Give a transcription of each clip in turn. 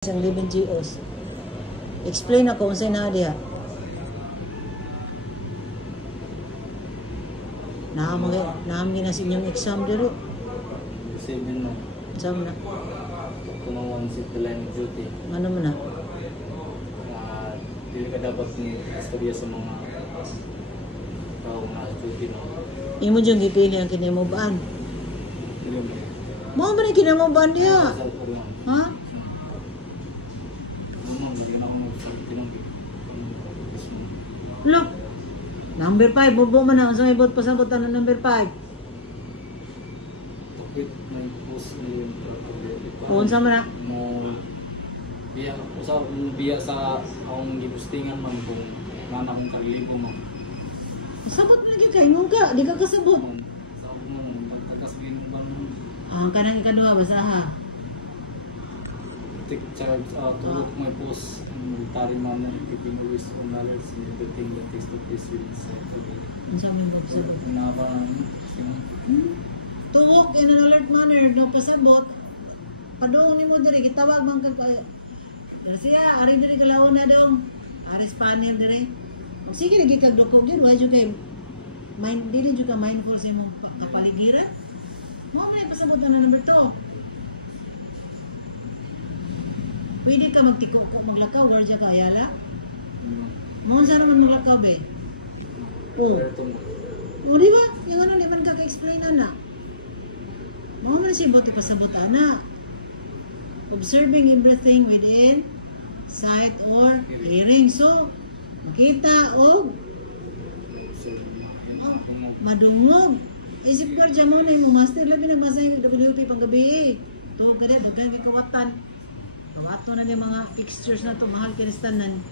Isang 11 GOs. Explain ako kung saan na diha. Naamgi na sa inyong exam dito. 7 na. Exam na. Kumawan si the line of duty. Ano man na? Dili ka dapat ni istorya sa mga tao na duty no. Imo dyan gipili ang kinamubaan. Dili mo. Mo man ang kinamubaan diha. Ha? Look. Number 5, bubo man na. Sa may bot pasabutan ng number 5. Kung sa man na? Biya sa akong gibustingan man kung nana kong kalilibo man. Sabot na lagi kay mo ka. Di ka kasabot. Sa akong man, pagkakasbin mo bang Ang kanang ikaduha, basaha. take charge to look my post in military manner, keeping always on knowledge in everything that takes place with itself. Ang sabi mo pasabot. Tuwok in an alert manner, no pasabot. Padung ni mo diri gitawag man kag Garcia, ari diri kalawon na dong. Ari Spaniel diri. Sige lagi kag dukog gyud wa jud kay mind dili jud ka mindful sa imong kapaligiran. Mo may pasabot na number 2. Pwede ka maglakaw, wala dyan ka ayala? Mo saan naman maglakaw be? O di ba? Yung ano, di man kaka-explain na. Mo man sibot ipasabot na. Observing everything within sight or hearing. So, makita o madungog. Isip ko dyan mo na yung master. Labi nagbasa yung WP pang gabi. Tuhog ka rin, dagang kikawatan. Kawato na din mga fixtures na ito, mahal kiristanan.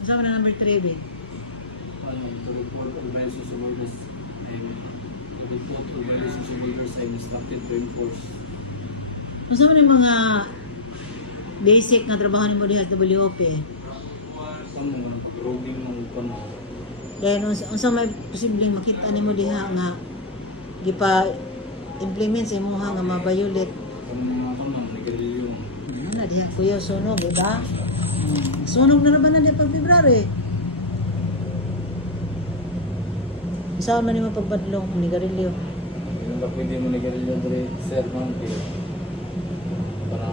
Masama na number 3, be? To report all violations of orders I'm instructed to enforce. Masama na yung mga basic na trabaho ni mo diha sa WOP. Ano mo, pag-roaming ng kono. Dahil unsa may posibleng makita ni mo diha nga gipa-implement sa imo nga ma-violate. Diha kuya sunog, diba? Sunog na naman na diya pag February. Saan man yung pagpadlong ni Garilio? Yung ba pwede mo ni Garilio dre sir man para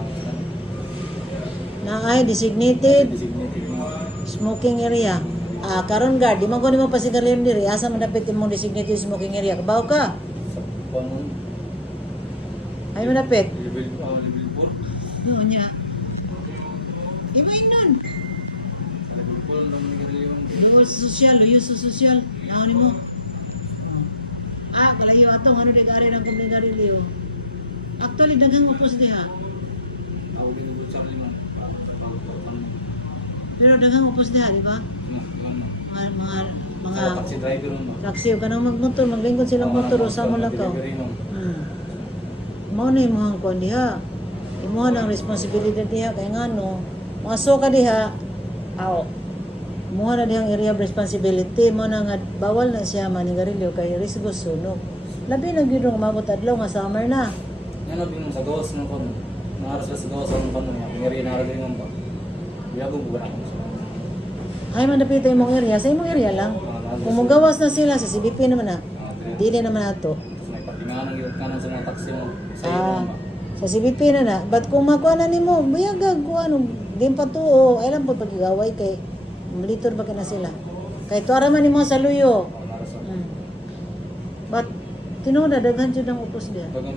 na ay designated na smoking area. Karon guard, di man ko nimo pa si Garilio diri. Asa man dapat imong designated smoking area? Kabaw ka? sa panon. Ay mo dapat. Level 4. Oo niya. Iba yun nun. Level 4 lang ni Garilio. Luwal sa sosyal, luyo sa sosyal. Naon mo. Kalahiyo atong ano di gari ng kumling Garilio. Actually, daghang upos diha. Tawag din ko Charlie man. Pero daghang upos diha, di ba? Mga taxi driver mo. taxi ka nang magmotor, maglingkod silang motor o sa mo lang ka. Mao ni mo ang kuan diha. Imo ang responsibilidad diha kay ngano, maso ka diha. Mo na dihang area of responsibility mo na nga bawal na siya manigarilyo kay risgo sunog. Labi na gyud umabot adlaw nga summer na. Yan ang binong sa gawas ng kono. Naras sa gawas ng kono niya. Ngari na rin ng ba. Biyago buwan ako. Ay man dapit imong area, sa imong area lang. Kung magawas na sila sa CBP naman na. Dili naman ato. May patinganan gyud kanan sa mga taxi mo. Sa CBP na na. But kung makuha na nimo, bayagag ko ano, din pa to, ay lang po pagigaway kay monitor ba na sila. Kay tuara man nimo sa luyo. But tinuod na daghan jud ang upos diha. Dagan.